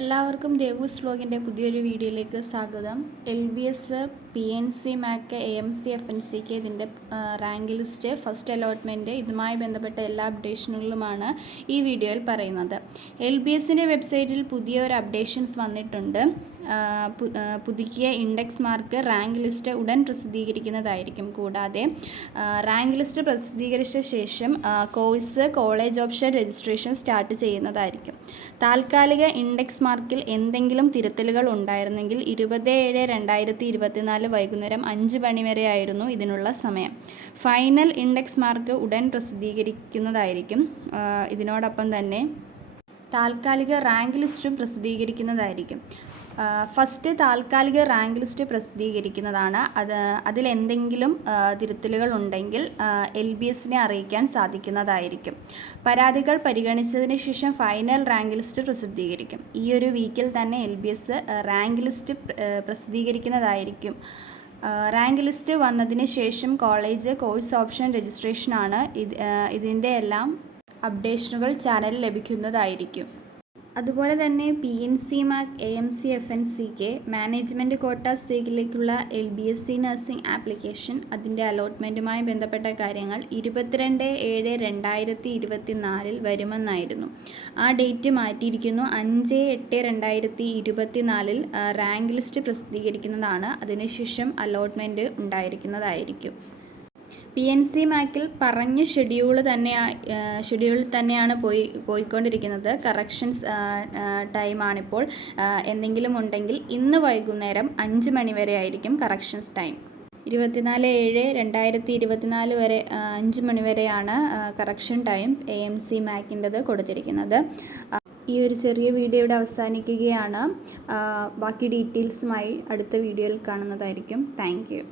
എല്ലാവർക്കും ദേവൂസ് വ്ലോഗിൻ്റെ പുതിയൊരു വീഡിയോയിലേക്ക് സ്വാഗതം. LBS, PNC, MAC, AMC, FNCK ഇതിൻ്റെ റാങ്ക് ലിസ്റ്റ്, ഫസ്റ്റ് അലോട്ട്മെൻറ്റ് ഇതുമായി ബന്ധപ്പെട്ട എല്ലാ അപ്ഡേഷനുകളുമാണ് ഈ വീഡിയോയിൽ പറയുന്നത്. LBSൻ്റെ വെബ്സൈറ്റിൽ പുതിയൊരു അപ്ഡേഷൻസ് വന്നിട്ടുണ്ട്. പുതുക്കിയ ഇൻഡെക്സ് മാർക്ക് റാങ്ക് ലിസ്റ്റ് ഉടൻ പ്രസിദ്ധീകരിക്കുന്നതായിരിക്കും. കൂടാതെ റാങ്ക് ലിസ്റ്റ് പ്രസിദ്ധീകരിച്ച ശേഷം കോളേജ് ഓപ്ഷൻ രജിസ്ട്രേഷൻ സ്റ്റാർട്ട് ചെയ്യുന്നതായിരിക്കും. താൽക്കാലിക ഇൻഡെക്സ് മാർക്കിൽ എന്തെങ്കിലും തിരുത്തലുകൾ ഉണ്ടായിരുന്നെങ്കിൽ 20/7/2024 വൈകുന്നേരം 5 മണി വരെയായിരുന്നു ഇതിനുള്ള സമയം. ഫൈനൽ ഇൻഡെക്സ് മാർക്ക് ഉടൻ പ്രസിദ്ധീകരിക്കുന്നതായിരിക്കും. ഇതിനോടൊപ്പം തന്നെ താൽക്കാലിക റാങ്ക് ലിസ്റ്റും പ്രസിദ്ധീകരിക്കുന്നതായിരിക്കും. ഫസ്റ്റ് താൽക്കാലിക റാങ്ക് ലിസ്റ്റ് പ്രസിദ്ധീകരിക്കുന്നതാണ്. അതിലെന്തെങ്കിലും തിരുത്തലുകൾ ഉണ്ടെങ്കിൽ LBSനെ അറിയിക്കാൻ സാധിക്കുന്നതായിരിക്കും. പരാതികൾ പരിഗണിച്ചതിന് ശേഷം ഫൈനൽ റാങ്ക് ലിസ്റ്റ് പ്രസിദ്ധീകരിക്കും. ഈ ഒരു വീക്കിൽ തന്നെ LBS റാങ്ക് ലിസ്റ്റ് പ്രസിദ്ധീകരിക്കുന്നതായിരിക്കും. റാങ്ക് ലിസ്റ്റ് വന്നതിന് ശേഷം കോഴ്സ് ഓപ്ഷൻ രജിസ്ട്രേഷനാണ്. ഇതിൻ്റെ എല്ലാം അപ്ഡേഷനുകൾ ചാനലിൽ ലഭിക്കുന്നതായിരിക്കും. അതുപോലെ തന്നെ PNC, MAC, AMC, FNCK management quota സീറ്റിലേക്കുള്ള LBSc നഴ്സിംഗ് ആപ്ലിക്കേഷൻ അതിൻ്റെ അലോട്ട്മെൻറ്റുമായി ബന്ധപ്പെട്ട കാര്യങ്ങൾ 22/7/2024 വരുമെന്നായിരുന്നു. ആ ഡേറ്റ് മാറ്റിയിരിക്കുന്നു. 5/8/2024 റാങ്ക് ലിസ്റ്റ് പ്രസിദ്ധീകരിക്കുന്നതാണ്. അതിനുശേഷം അലോട്ട്മെൻറ്റ് ഉണ്ടായിരിക്കുന്നതായിരിക്കും. PNC, MACൽ പറഞ്ഞ ഷെഡ്യൂളിൽ തന്നെയാണ് പോയിക്കൊണ്ടിരിക്കുന്നത്. കറക്ഷൻസ് ടൈമാണിപ്പോൾ. എന്തെങ്കിലും ഉണ്ടെങ്കിൽ ഇന്ന് വൈകുന്നേരം 5 മണി വരെ ആയിരിക്കും കറക്ഷൻസ് ടൈം. 24/7/2024 വരെ 5 മണി വരെയാണ് കറക്ഷൻ ടൈം AMC, MACൻ്റെത് കൊടുത്തിരിക്കുന്നത്. ഈ ഒരു ചെറിയ വീഡിയോ ഇവിടെ അവസാനിക്കുകയാണ്. ബാക്കി ഡീറ്റെയിൽസുമായി അടുത്ത വീഡിയോയിൽ കാണുന്നതായിരിക്കും. Thank you.